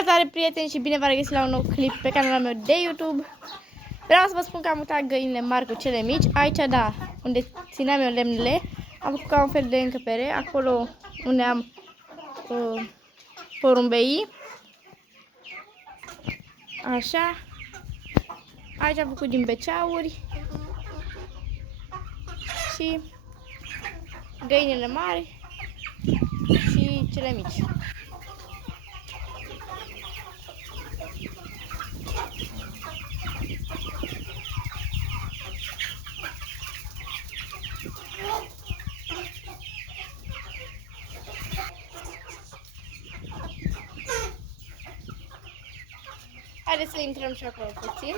Salutare prieteni și bine v-am regăsit la un nou clip pe canalul meu de YouTube. Vreau să vă spun că am mutat găinile mari cu cele mici. Aici, da, unde țineam eu lemnele, am făcut ca un fel de încăpere. Acolo unde am porumbeii. Așa. Aici am făcut din beceauri. Și găinile mari și cele mici. Haideți să intrăm și acolo puțin.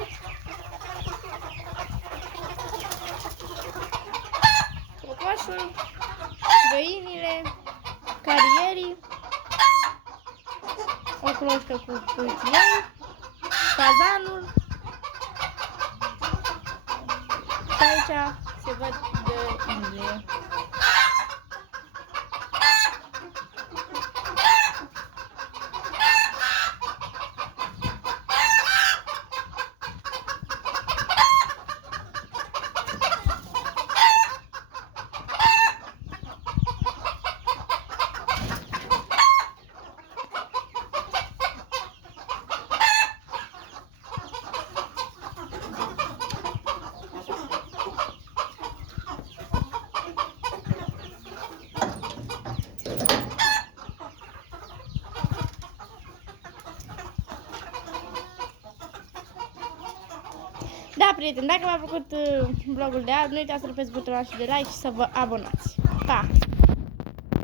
Cocoșul, găinile, carierii, o cloșcă cu puițilei, cazanul. Și aici se văd găinile. Da, prieteni, dacă v-a plăcut vlogul de azi, nu uitați să rupeți butonul de like și să vă abonați. Pa!